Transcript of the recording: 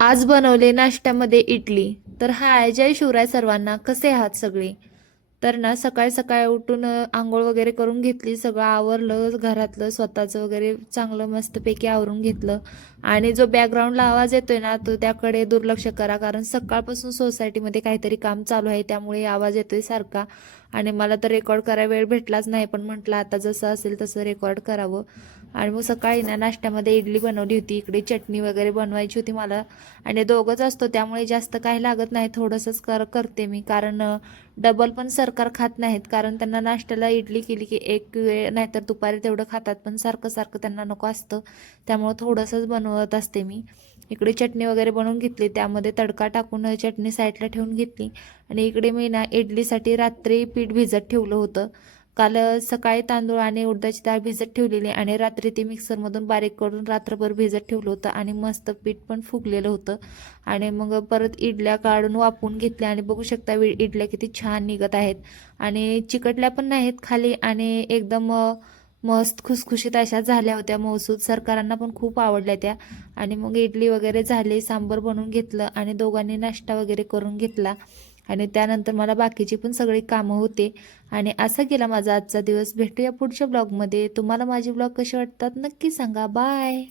आज बनवले नाश्त्यामध्ये इडली. तर हाय, जय शिवराय सर्वांना. कसे आहात सगळे? तर ना सकाळी सकाळी उठून आंघोळ वगैरे करून घेतली, सगळं आवरलं घरातलं स्वतःचं वगैरे चांगलं मस्तपैकी आवरून घेतलं. आणि जो बॅकग्राऊंडला आवाज येतोय ना तो त्याकडे दुर्लक्ष करा, कारण सकाळपासून सोसायटीमध्ये काहीतरी काम चालू आहे त्यामुळे आवाज येतोय सारखा. आणि मला तर रेकॉर्ड करायला वेळ भेटलाच नाही, पण म्हटलं आता जसं असेल तसं रेकॉर्ड करावं. आणि मग सकाळी ना नाश्त्यामध्ये इडली बनवली होती, इकडे चटणी वगैरे बनवायची होती मला. आणि दोघंच असतो त्यामुळे जास्त काही लागत नाही, थोडंसंच करते मी, कारण डबल पण सरकार खात नाहीत, कारण त्यांना नाश्त्याला इडली केली की एक वेळ नाहीतर दुपारी तेवढं खातात, पण सारखं सारखं त्यांना नको असतं. त्यामुळं थोडंसंच बनवत असते मी. इकडे चटणी वगैरे बनवून घेतली, त्यामध्ये तडका टाकून चटणी साईडला ठेवून घेतली. आणि इकडे मी ना इडलीसाठी रात्री पीठ भिजत ठेवलं होतं. काल सकाळी तांदूळ आणि उडदाची डाळ भिजत ठेवलेली आणि रात्री ते मिक्सरमधून बारीक करून रात्रभर भिजत ठेवलं होतं आणि मस्त पीठ पण फुगलेलं होतं. आणि मग परत इडल्या काढून वाफवून घेतल्या आणि बघू शकता इडल्या किती छान निघत आहेत. आणि चिकटल्या पण नाहीत खाली आणि एकदम मस्त खुसखुशीत अशा झाल्या होत्या मऊसूद. सरकारांना पण खूप आवडल्या त्या. आणि मग इडली वगैरे झाली, सांबर बनवून घेतलं आणि दोघांनी नाश्ता वगैरे करून घेतला. आणि त्यानंतर मला बाकीची पण सगळी कामं होते. आणि असा गेला माझा आजचा दिवस. भेटूया पुढच्या ब्लॉगमध्ये. तुम्हाला माझे ब्लॉग कसे वाटतात नक्की सांगा. बाय.